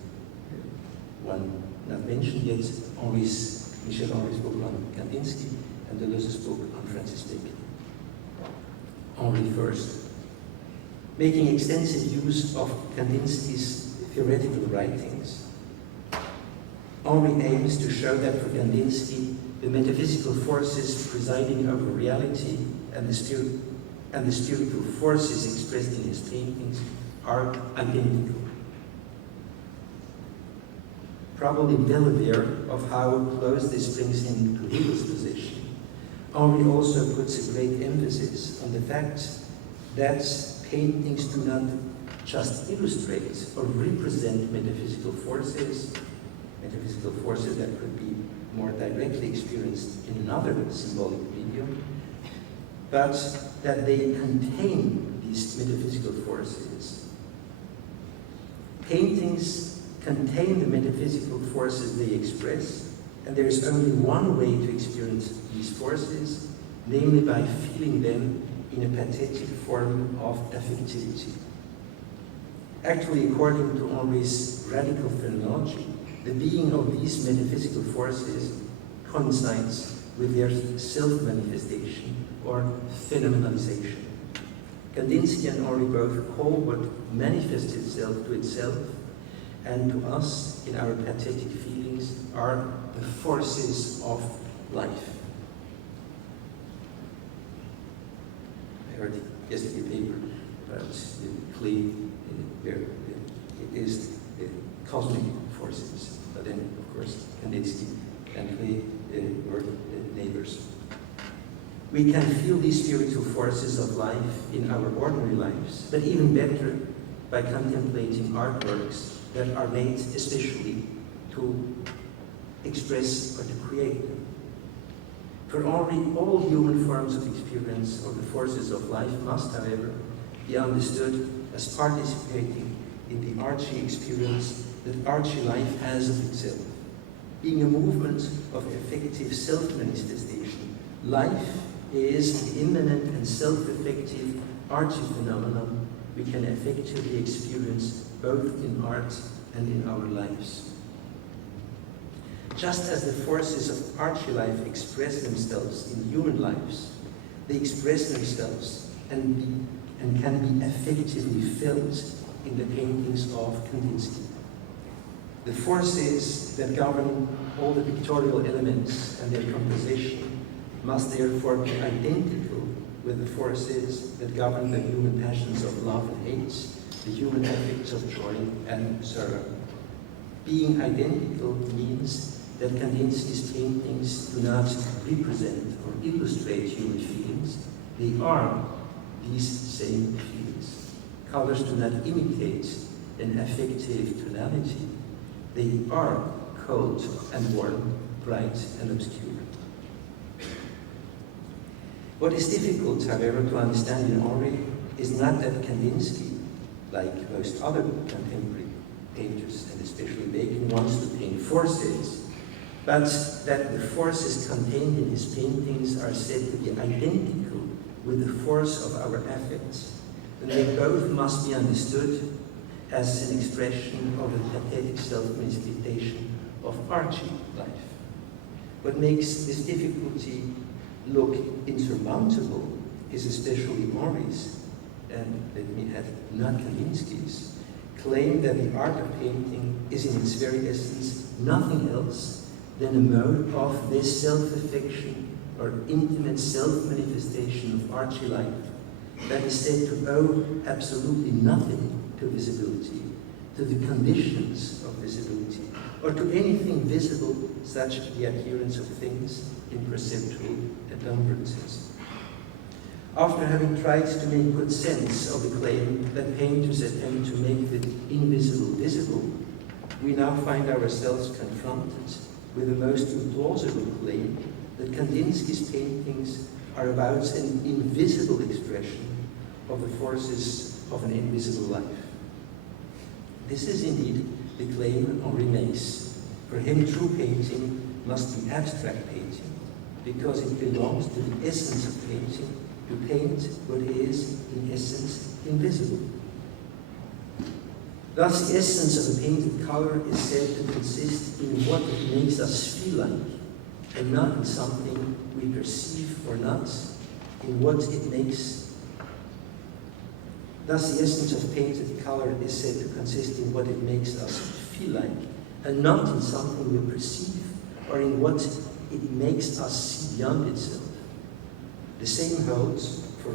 One not mentioned yet, Michel Henry's book on Kandinsky, and Deleuze's book on Francis Bacon. Henry first. Making extensive use of Kandinsky's theoretical writings, Henry aims to show that for Kandinsky, the metaphysical forces presiding over reality and the spiritual forces expressed in his paintings are identical. Probably well aware of how close this brings him to Hegel's position, Henry also puts a great emphasis on the fact that paintings do not just illustrate or represent metaphysical forces that could be more directly experienced in another symbolic medium, but that they contain these metaphysical forces. Paintings contain the metaphysical forces they express, and there is only one way to experience these forces, namely by feeling them in a pathetic form of affectivity. Actually, according to Henry's radical phenomenology, the being of these metaphysical forces coincides with their self-manifestation or phenomenalization. Kandinsky and Henry both call what manifests itself to itself and to us in our pathetic feelings are the forces of life. I heard yesterday a paper about the play where it is the cosmic forces, but then, of course, Kandinsky and play were neighbors. We can feel these spiritual forces of life in our ordinary lives, but even better by contemplating artworks that are made especially to express or to create them. For Henry, all human forms of experience of the forces of life must, however, be understood as participating in the archy experience that archy life has of itself. Being a movement of effective self-manifestation, life is the immanent and self-effective archy phenomenon we can effectively experience both in art and in our lives. Just as the forces of archy life express themselves in human lives, they express themselves and can be effectively felt in the paintings of Kandinsky. The forces that govern all the pictorial elements and their composition must therefore be identical with the forces that govern the human passions of love and hate, the human affects of joy and sorrow. Being identical means that Kandinsky's paintings do not represent or illustrate human feelings, they are these same feelings. Colors do not imitate an affective tonality, they are cold and warm, bright and obscure. What is difficult, however, to understand in Henry is not that Kandinsky, like most other contemporary painters, and especially Bacon, wants to paint forces, but that the forces contained in his paintings are said to be identical with the force of our affects, and they both must be understood as an expression of the pathetic self-manifestation of archy life. What makes this difficulty look insurmountable is especially Henry's, and let me add, not Kandinsky's, claim that the art of painting is in its very essence nothing else than a mode of this self-affection or intimate self-manifestation of archy life that is said to owe absolutely nothing to visibility, to the conditions of visibility, or to anything visible, such as the appearance of things in perceptual encumbrances. After having tried to make good sense of the claim that painters attempt to make the invisible visible, we now find ourselves confronted with the most implausible claim that Kandinsky's paintings are about an invisible expression of the forces of an invisible life. This is indeed the claim Henri makes. For him, true painting must be abstract painting, because it belongs to the essence of painting, to paint what is, in essence, invisible. Thus, the essence of a painted color is said to consist in what it makes us feel like, and not in something we perceive or not, in what it makes. Thus, the essence of painted color is said to consist in what it makes us feel like, and not in something we perceive, or in what it makes us see beyond itself. The same holds for,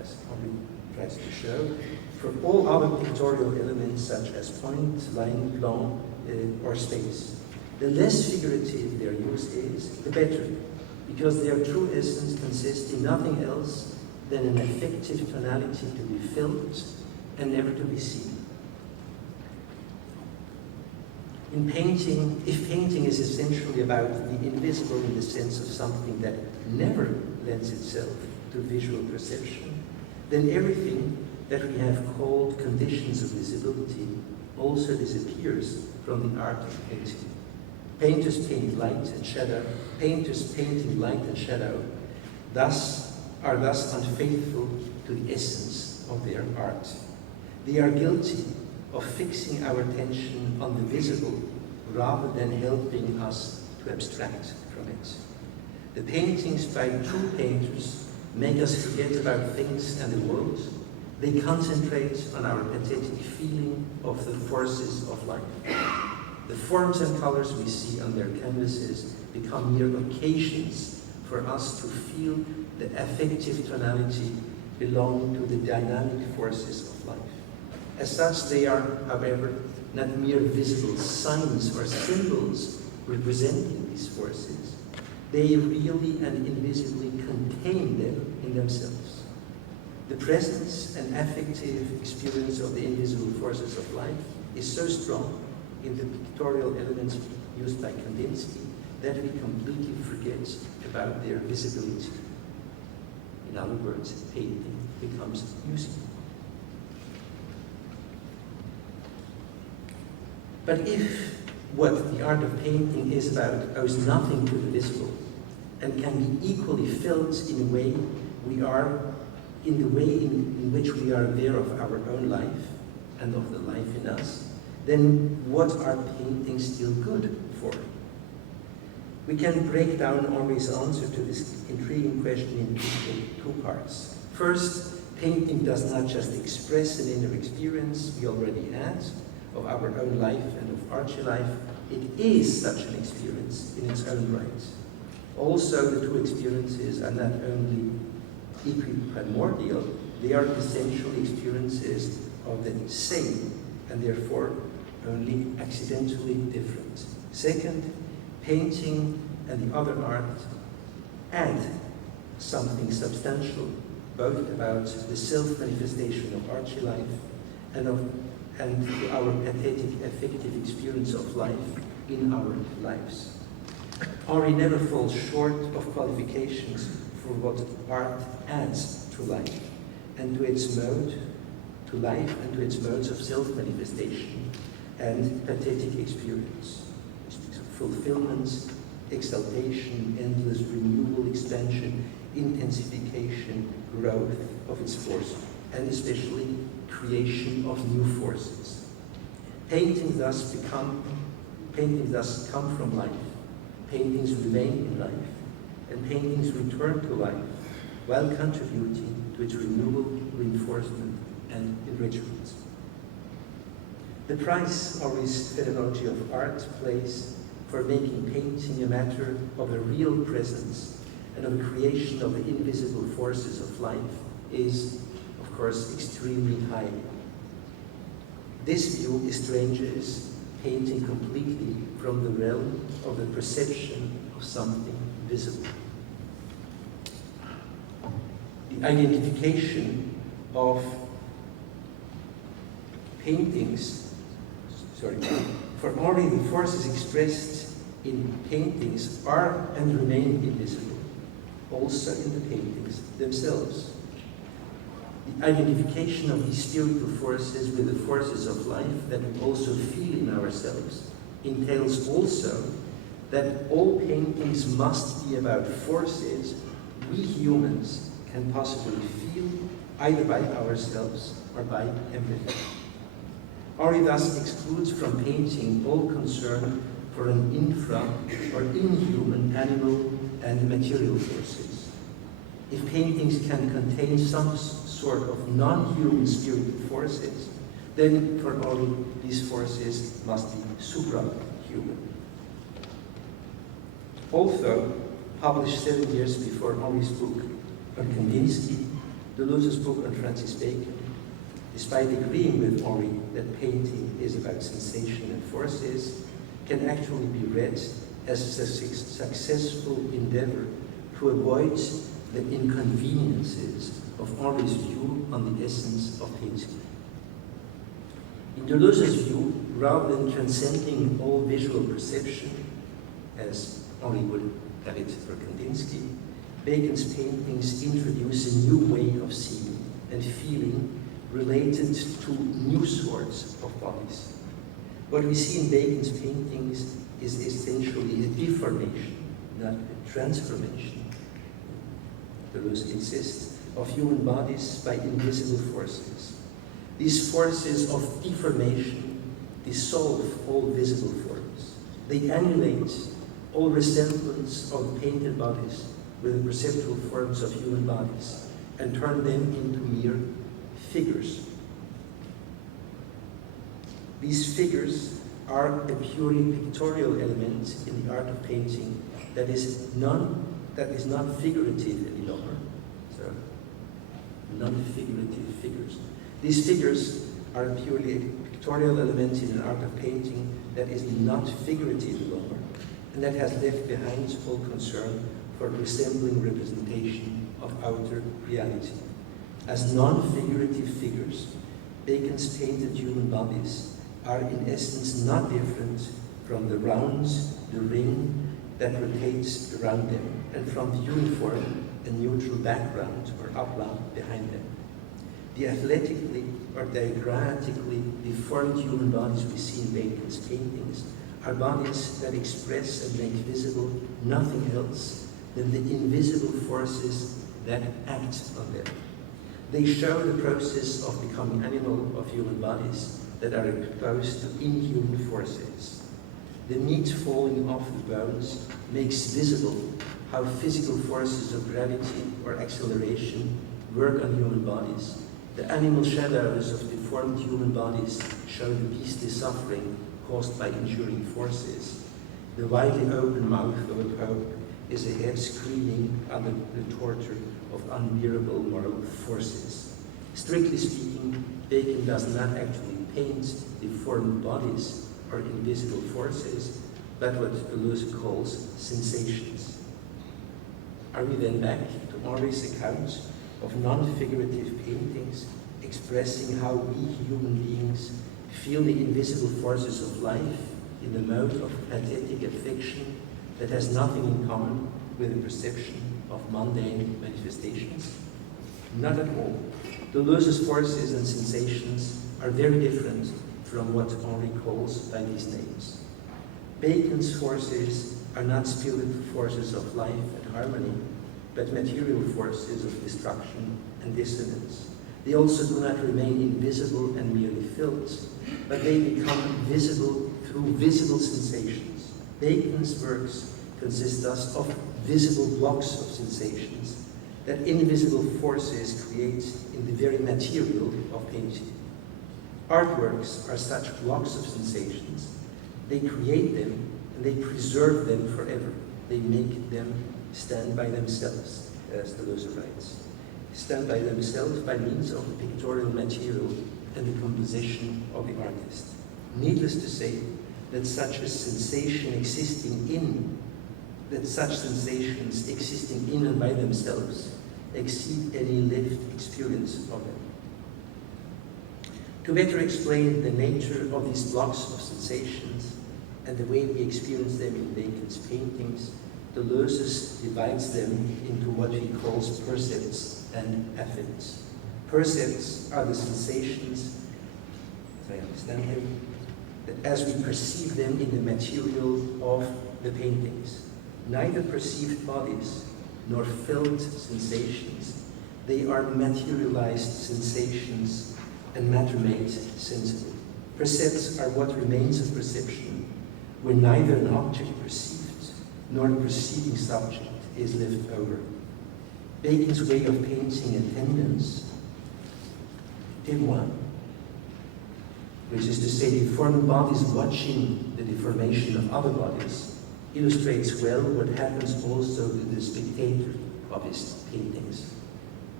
as Henri tries to show, for all other pictorial elements such as point, line, plan, or space. The less figurative their use is, the better, because their true essence consists in nothing else than an affective tonality to be felt and never to be seen. In painting, if painting is essentially about the invisible in the sense of something that never lends itself to visual perception, then everything that we have called conditions of visibility also disappears from the art of painting. Painters paint light and shadow. Painters painting light and shadow are thus unfaithful to the essence of their art. They are guilty of fixing our attention on the visible rather than helping us to abstract from it. The paintings by true painters make us forget about things and the world. They concentrate on our pathetic feeling of the forces of life. The forms and colors we see on their canvases become mere occasions for us to feel the affective tonality belonging to the dynamic forces of life. As such, they are, however, not mere visible signs or symbols representing these forces. They really and invisibly contain them in themselves. The presence and affective experience of the invisible forces of life is so strong in the pictorial elements used by Kandinsky that we completely forget about their visibility. In other words, painting becomes useful. But if what the art of painting is about owes nothing to the visible and can be equally felt in the way in which we are aware of our own life and of the life in us, then what are paintings still good for? We can break down Henri's answer to this intriguing question in two parts. First, painting does not just express an inner experience we already had of our own life and of archie life, it is such an experience in its own right. Also, the two experiences are not only equiprimordial, they are essentially experiences of the same, and therefore only accidentally different. Second, painting and the other art add something substantial, both about the self-manifestation of archie life and our pathetic affective experience of life in our lives. Henri never falls short of qualifications for what art adds to life and to its mode, to life and to its modes of self-manifestation and pathetic experience. He speaks of fulfillment, exaltation, endless renewal, expansion, intensification, growth of its force, and especially creation of new forces. Paintings thus come from life, paintings remain in life, and paintings return to life while contributing to its renewal, reinforcement, and enrichment. The price Henri's pedagogy of art plays for making painting a matter of a real presence and of the creation of the invisible forces of life is, of course, extremely high. This view estranges painting completely from the realm of the perception of something visible. The identification of paintings, for Henri, the forces expressed in paintings are and remain invisible, also in the paintings themselves. The identification of these spiritual forces with the forces of life that we also feel in ourselves entails also that all paintings must be about forces we humans can possibly feel either by ourselves or by empathy. Henri thus excludes from painting all concern for an infra or inhuman animal and material forces. If paintings can contain some sort of non-human spiritual forces, then for Henri these forces must be suprahuman. Although published 7 years before Henri's book on Kandinsky, Deleuze's book on Francis Bacon, despite agreeing with Henri that painting is about sensation and forces, can actually be read as a successful endeavor to avoid the inconveniences of Henri's view on the essence of painting. In Deleuze's view, rather than transcending all visual perception, as Henri would have it for Kandinsky, Bacon's paintings introduce a new way of seeing and feeling related to new sorts of bodies. What we see in Bacon's paintings is essentially a deformation, not a transformation, Deleuze insists, of human bodies by invisible forces. These forces of deformation dissolve all visible forms. They annihilate all resemblance of painted bodies with the perceptual forms of human bodies and turn them into mere figures. These figures are a purely pictorial element in the art of painting that is not figurative any longer. So, non-figurative figures. These figures are a purely pictorial element in an art of painting that is not figurative any longer, and that has left behind all concern for resembling representation of outer reality. As non-figurative figures, Bacon's painted human bodies are in essence not different from the round, the ring that rotates around them, and from the uniform and neutral background or upland behind them. The athletically or diagrammatically deformed human bodies we see in Bacon's paintings are bodies that express and make visible nothing else than the invisible forces that act on them. They show the process of becoming animal of human bodies that are exposed to inhuman forces. The meat falling off the bones makes visible how physical forces of gravity or acceleration work on human bodies. The animal shadows of deformed human bodies show the beastly suffering caused by injuring forces. The widely open mouth of a pope is a head screaming under the torture of unbearable moral forces. Strictly speaking, Bacon does not actually paint deformed bodies or invisible forces, but what Deleuze calls sensations. Are we then back to Henri's account of non-figurative paintings expressing how we human beings feel the invisible forces of life in the mode of pathetic affection that has nothing in common with the perception of mundane manifestations? Not at all. Deleuze's forces and sensations are very different from what Henri calls by these names. Bacon's forces are not spiritual forces of life and harmony, but material forces of destruction and dissonance. They also do not remain invisible and merely felt, but they become visible through visible sensations. Bacon's works consist thus of visible blocks of sensations that invisible forces create in the very material of painting. Artworks are such blocks of sensations. They create them and they preserve them forever. They make them stand by themselves, as Deleuze writes. Stand by themselves by means of the pictorial material and the composition of the artist. Needless to say, that such sensations existing in and by themselves exceed any lived experience of them. To better explain the nature of these blocks of sensations and the way we experience them in Bacon's paintings, Deleuze divides them into what he calls percepts and affects. Percepts are the sensations, as I understand them, that as we perceive them in the material of the paintings. Neither perceived bodies nor felt sensations. They are materialized sensations and matter made sensible. Percepts are what remains of perception when neither an object perceived nor the perceiving subject is lived over. Bacon's way of painting attendance, témoin, which is to say deformed bodies watching the deformation of other bodies, illustrates well what happens also to the spectator of his paintings.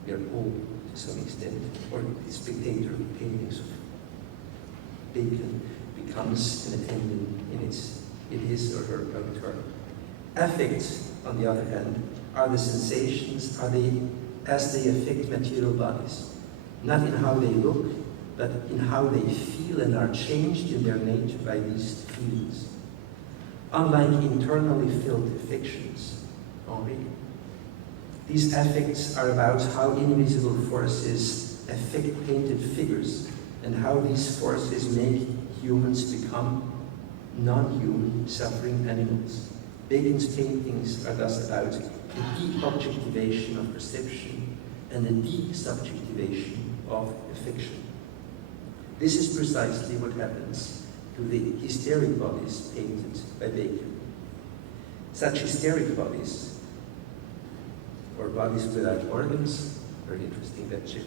We are all, to some extent, or the spectator of paintings of Bacon becomes an attendant in his or her own turn. Affects, on the other hand, are the sensations as they affect material bodies, not in how they look, but in how they feel and are changed in their nature by these feelings. Unlike internally filled affections, Henri, these affects are about how invisible forces affect painted figures and how these forces make humans become non-human, suffering animals. Bacon's paintings are thus about the de-objectivation of perception and the de-subjectivation of affection. This is precisely what happens to the hysteric bodies painted by Bacon. Such hysteric bodies, or bodies without organs, very interesting that shift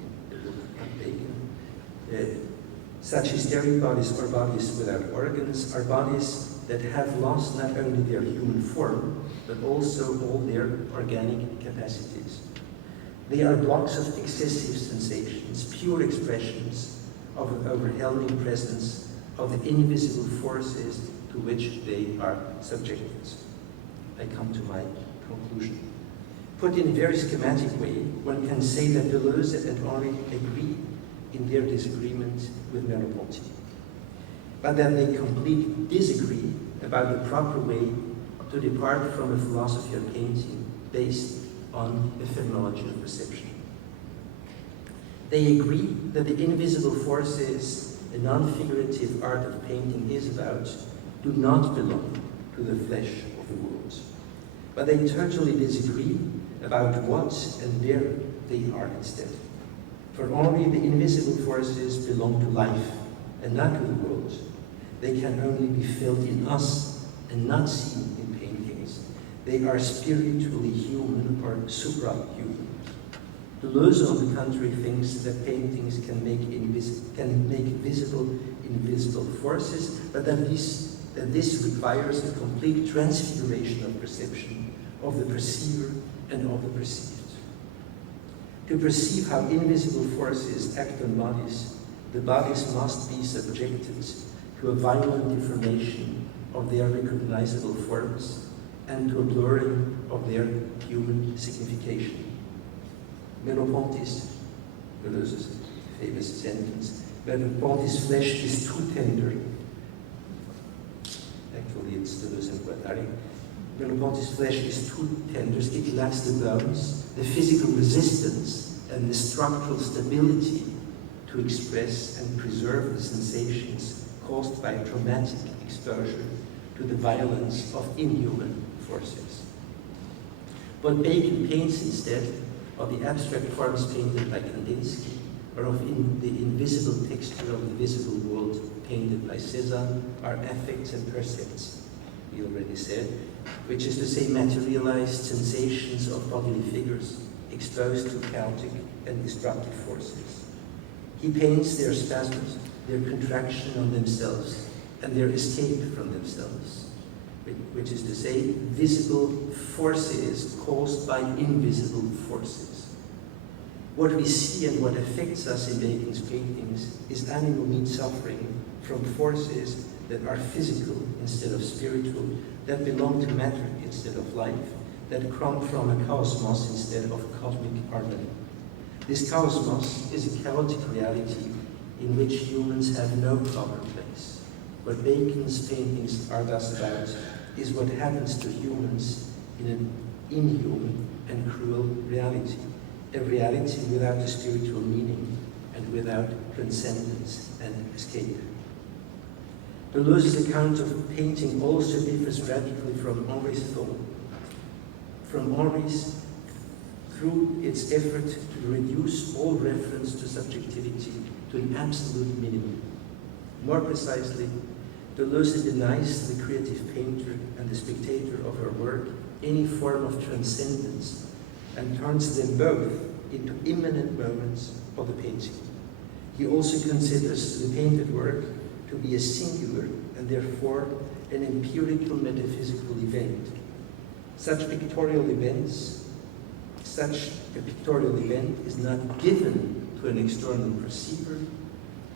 in the book of Bacon. Such hysteric bodies or bodies without organs are bodies that have lost not only their human form, but also all their organic capacities. They are blocks of excessive sensations, pure expressions of an overwhelming presence of the invisible forces to which they are subjected. I come to my conclusion. Put in a very schematic way, one can say that Deleuze and Henri agree in their disagreement with Merleau-Ponty, but that they completely disagree about the proper way to depart from a philosophy of painting based on the phenomenology of perception. They agree that the invisible forces the non-figurative art of painting is about do not belong to the flesh of the world, but they totally disagree about what and where they are instead. For Henri, the invisible forces belong to life and not to the world. They can only be felt in us and not seen in paintings. They are spiritually human or supra-human. Deleuze, on the contrary, thinks that paintings can make visible invisible forces, but that this requires a complete transfiguration of perception, of the perceiver and of the perceived. To perceive how invisible forces act on bodies, the bodies must be subjected to a violent deformation of their recognizable forms and to a blurring of their human signification. Merleau-Ponty's, Deleuze's famous sentence, Merleau-Ponty's flesh is too tender. Actually, it's Deleuze and Guattari. Merleau-Ponty's flesh is too tender, it lacks the bones, the physical resistance, and the structural stability to express and preserve the sensations caused by traumatic exposure to the violence of inhuman forces. What Bacon paints instead of the abstract forms painted by Kandinsky, or of the invisible texture of the visible world painted by Cézanne, are affects and percepts, we already said, which is to say materialized sensations of bodily figures exposed to chaotic and destructive forces. He paints their spasms, their contraction on themselves, and their escape from themselves, which is to say visible forces caused by invisible forces. What we see and what affects us in Bacon's paintings is animal need suffering from forces that are physical instead of spiritual, that belong to matter instead of life, that come from a cosmos instead of cosmic harmony. This cosmos is a chaotic reality in which humans have no proper place. What Bacon's paintings are thus about is what happens to humans in an inhuman and cruel reality, a reality without a spiritual meaning and without transcendence and escape. Deleuze's account of painting also differs radically from Henri's thought. From Henri's, through its effort to reduce all reference to subjectivity to an absolute minimum. More precisely, Deleuze denies the creative painter and the spectator of her work any form of transcendence and turns them both into immanent moments of the painting. He also considers the painted work to be a singular and therefore an empirical metaphysical event. Such a pictorial event is not given to an external perceiver,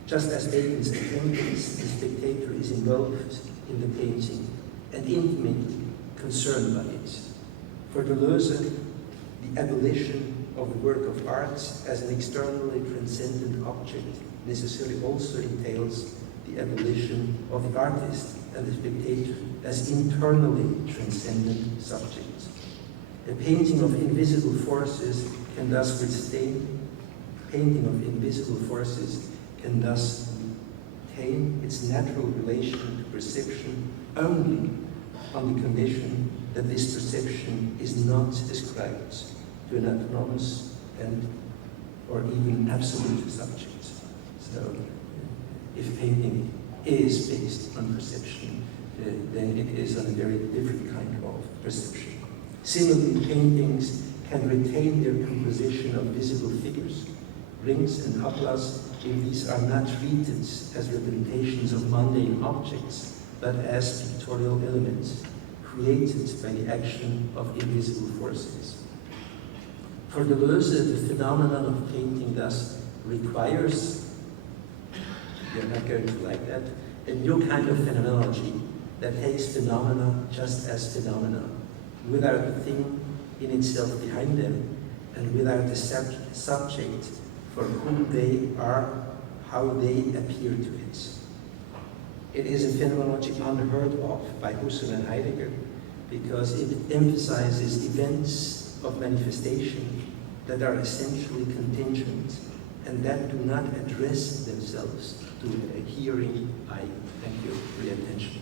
just as Bacon's attendance, the spectator is involved in the painting and intimately concerned by it. For Deleuze, the abolition of the work of art as an externally transcendent object necessarily also entails the abolition of the artist and the spectator as internally transcendent subjects. A painting of invisible forces can thus retain its natural relation to perception only on the condition that this perception is not ascribed to an autonomous or even absolute subject. So, if painting is based on perception, then it is on a very different kind of perception. Similarly, paintings can retain their composition of visible figures, rings and hablas, if these are not treated as representations of mundane objects, but as pictorial elements created by the action of invisible forces. For Deleuze, the phenomenon of painting thus requires, you're not going to like that, a new kind of phenomenology that takes phenomena just as phenomena, without the thing in itself behind them, and without the subject for whom they are, how they appear to it. It is a phenomenology unheard of by Husserl and Heidegger because it emphasizes events of manifestation that are essentially contingent and that do not address themselves to a hearing eye. Thank you for your attention.